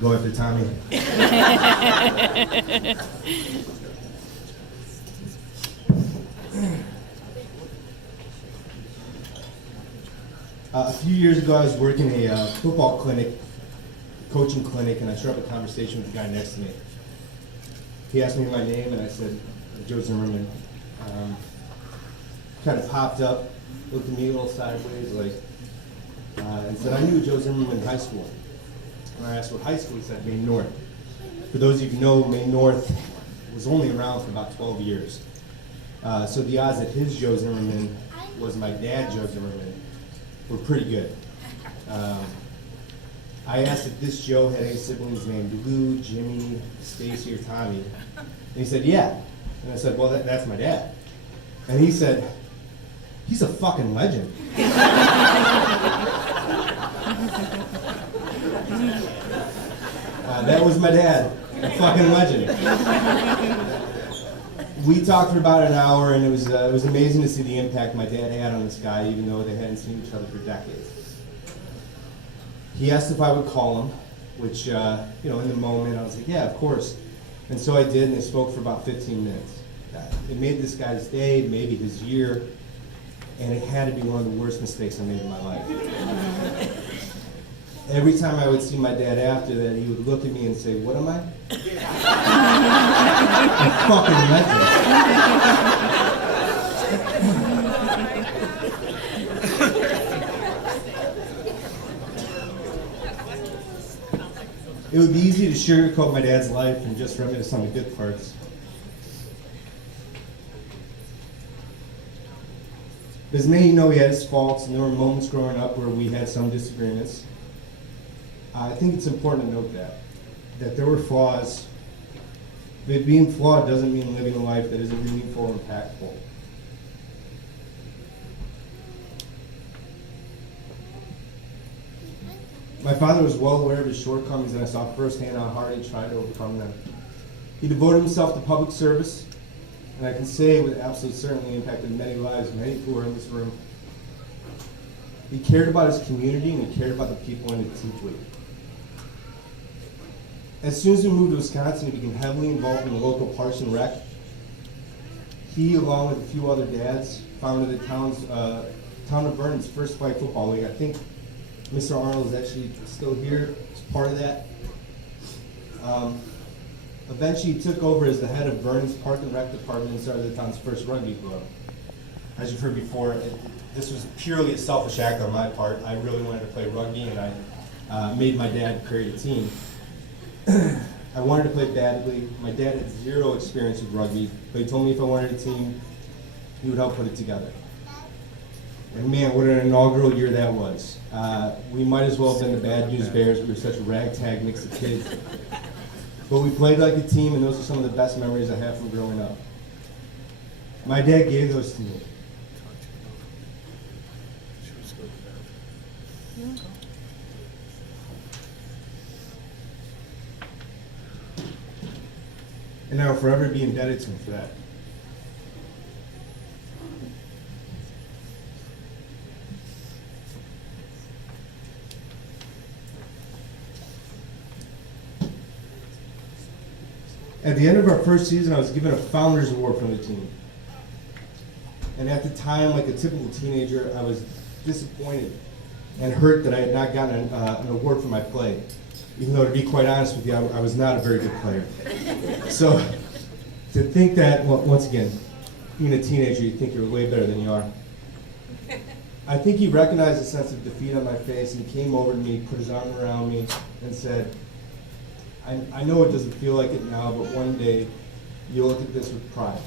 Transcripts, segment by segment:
go after Tommy. A few years ago, I was working a football clinic, coaching clinic, and I struck up a conversation with the guy next to me. He asked me my name, and I said, Joe Zimmerman. Kind of popped up, looked at me a little sideways, and said, I knew Joe Zimmerman in high school. When I asked what high school, he said, Maine North. For those of you who know, Maine North was only around for about 12 years. So the odds that his Joe Zimmerman was my dad, Joe Zimmerman, were pretty good. I asked if this Joe had any siblings named Lou, Jimmy, Stacy, or Tommy. And he said, yeah. And I said, well, that's my dad. And he said, he's a fucking legend. That was my dad, a fucking legend. We talked for about an hour, and it was amazing to see the impact my dad had on this guy, even though they hadn't seen each other for decades. He asked if I would call him, which, in the moment, I was like, yeah, of course. And so I did, and they spoke for about 15 minutes. It made this guy's day, maybe his year, and it had to be one of the worst mistakes I made in my life. Every time I would see my dad after that, he would look at me and say, what am I? A fucking legend. It would be easy to sugarcoat my dad's life and just reminisce on the good parts. As many of you know, he had his faults, and there were moments growing up where we had some disagreements. I think it's important to note that there were flaws. But being flawed doesn't mean living a life that isn't meaningful or impactful. My father was well aware of his shortcomings, and I saw firsthand how hard he tried to overcome them. He devoted himself to public service, and I can say with absolute certainty impacted many lives, many who are in this room. He cared about his community, and he cared about the people in it deeply. As soon as we moved to Wisconsin, he became heavily involved in the local Parks and Rec. He, along with a few other dads, founded the town of Vernon's first flag football league. I think Mr. Arnold is actually still here as part of that. Eventually, he took over as the head of Vernon's Park and Rec department and started the town's first rugby club. As you've heard before, this was purely a selfish act on my part. I really wanted to play rugby, and I made my dad create a team. I wanted to play badly. My dad had zero experience with rugby, but he told me if I wanted a team, he would help put it together. And man, what an inaugural year that was. We might as well have been the Bad News Bears. We were such a ragtag mix of kids. But we played like a team, and those are some of the best memories I have from growing up. My dad gave those to me. And I will forever be indebted to him for that. At the end of our first season, I was given a Founders Award from the team. And at the time, like a typical teenager, I was disappointed and hurt that I had not gotten an award for my play. Even though, to be quite honest with you, I was not a very good player. So, to think that, well, once again, being a teenager, you think you're way better than you are. I think he recognized a sense of defeat on my face, and he came over to me, put his arm around me, and said, I know it doesn't feel like it now, but one day, you'll look at this with pride.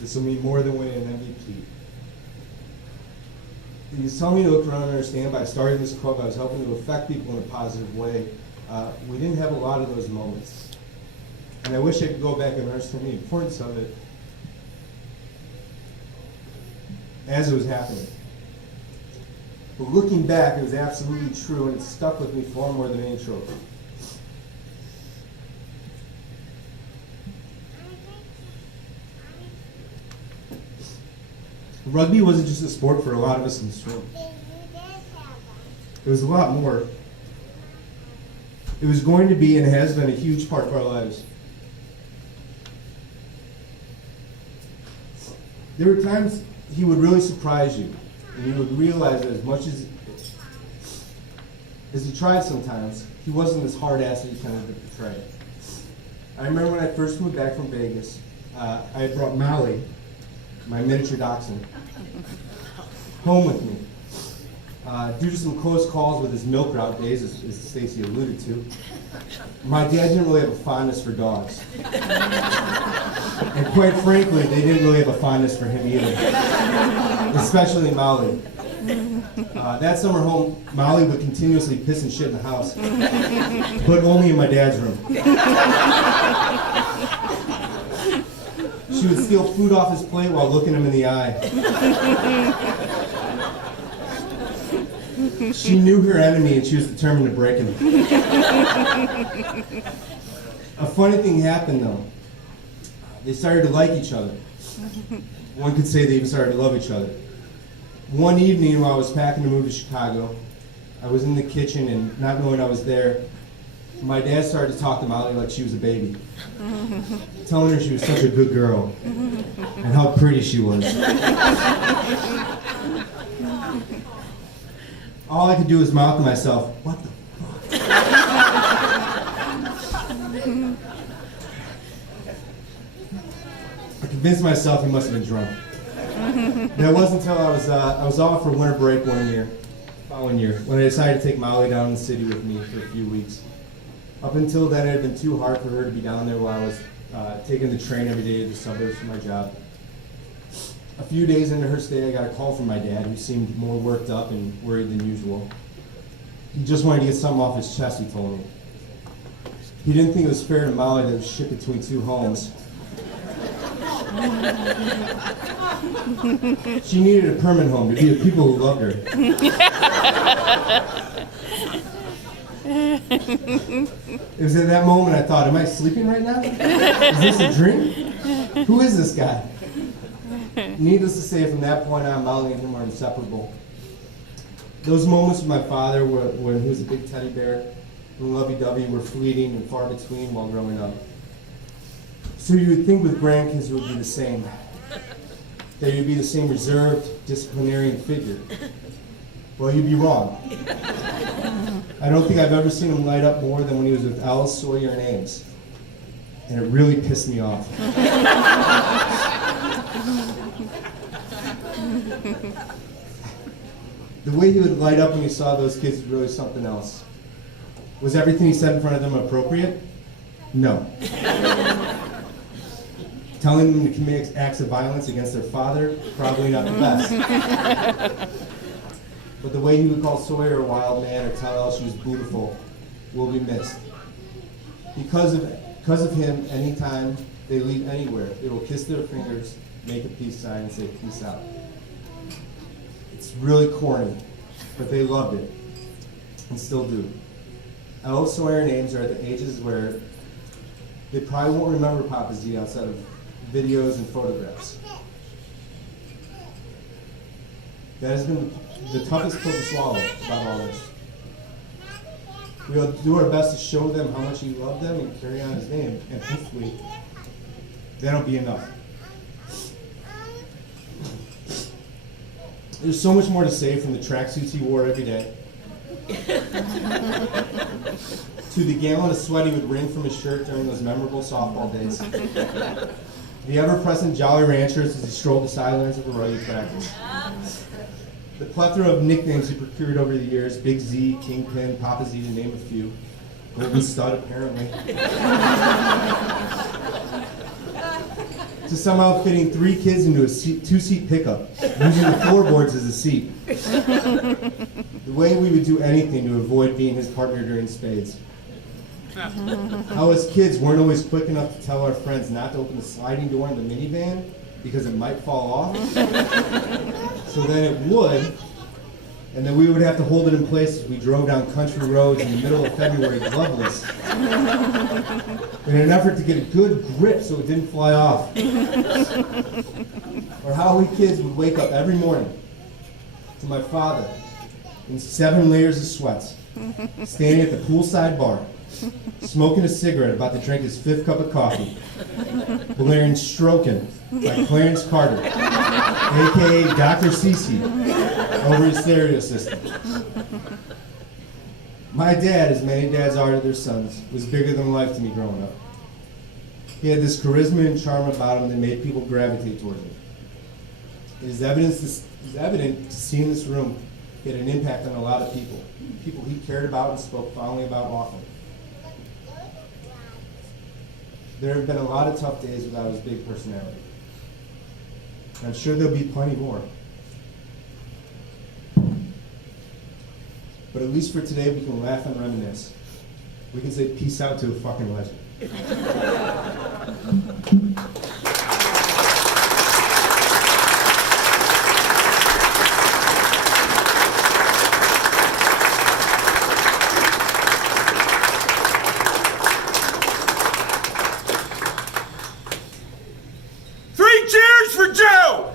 This will mean more than winning an MVP. He was telling me to look around and understand by starting this club, I was helping to affect people in a positive way. We didn't have a lot of those moments. And I wish I could go back and understand the importance of it as it was happening. But looking back, it was absolutely true, and it stuck with me far more than any trophy. Rugby wasn't just a sport for a lot of us in this room. It was a lot more. It was going to be and has been a huge part of our lives. There were times he would really surprise you, and you would realize that as much as he tried sometimes, he wasn't as hard ass as he tended to portray. I remember when I first moved back from Vegas, I had brought Molly, my miniature dachshund, home with me. Due to some close calls with his milk route days, as Stacy alluded to, my dad didn't really have a fondness for dogs. And quite frankly, they didn't really have a fondness for him either, especially Molly. That summer home, Molly would continuously piss and shit in the house, but only in my dad's room. She would steal food off his plate while looking him in the eye. She knew her enemy and she was determined to break him. A funny thing happened though. They started to like each other. One could say they even started to love each other. One evening while I was packing to move to Chicago, I was in the kitchen and not knowing I was there, my dad started to talk to Molly like she was a baby, telling her she was such a good girl and how pretty she was. All I could do was mouth to myself, what the fuck? I convinced myself he must have been drunk. And it wasn't until I was off for winter break following year, when I decided to take Molly down in the city with me for a few weeks. Up until then, it had been too hard for her to be down there while I was taking the train every day to the suburbs for my job. A few days into her stay, I got a call from my dad, who seemed more worked up and worried than usual. He just wanted to get something off his chest, he told me. He didn't think it was fair to Molly that it was shit between two homes. She needed a permanent home to be with people who loved her. It was at that moment I thought, am I sleeping right now? Is this a dream? Who is this guy? Needless to say, from that point on, Molly and him are inseparable. Those moments with my father, when he was a big teddy bear and lovey-dovey, were fleeting and far between while growing up. So you would think with grandkids it would be the same. That you'd be the same reserved, disciplinarian figure. Well, you'd be wrong. I don't think I've ever seen him light up more than when he was with Alice, Sawyer, and Ames. And it really pissed me off. The way he would light up when he saw those kids was really something else. Was everything he said in front of them appropriate? No. Telling them to commit acts of violence against their father, probably not the best. But the way he would call Sawyer a wild man or tell Elle she was beautiful will be missed. Because of him, anytime they leave anywhere, they will kiss their fingers, make a peace sign, and say peace out. It's really corny, but they loved it, and still do. Elle, Sawyer, and Ames are at the ages where they probably won't remember Papa Z outside of videos and photographs. That has been the toughest pill to swallow about all this. We'll do our best to show them how much he loved them and carry on his name, and hopefully that'll be enough. There's so much more to say, from the tracksuits he wore every day to the gallon of sweat he would wring from his shirt during those memorable softball days. The ever-present Jolly Ranchers as he strolled the sidelines of a rugby practice. The plethora of nicknames he procured over the years: Big Z, Kingpin, Papa Z, to name a few. Golden Stud, apparently. To somehow fitting 3 kids into a 2-seat pickup, using the floorboards as a seat. The way we would do anything to avoid being his partner during spades. How as kids weren't always quick enough to tell our friends not to open the sliding door in the minivan because it might fall off. So then it would, and then we would have to hold it in place as we drove down country roads in the middle of February, gloveless, in an effort to get a good grip so it didn't fly off. Or how we kids would wake up every morning to my father in 7 layers of sweats, standing at the poolside bar, smoking a cigarette, about to drink his 5th cup of coffee, blaring Strokin' by Clarence Carter, a.k.a. Dr. Cece, over his stereo system. My dad, as many dads are to their sons, was bigger than life to me growing up. He had this charisma and charm about him that made people gravitate towards him. It is evident to see in this room he had an impact on a lot of people he cared about and spoke fondly about often. There have been a lot of tough days without his big personality. I'm sure there'll be plenty more. But at least for today, we can laugh and reminisce. We can say peace out to a fucking legend. Three cheers for Joe!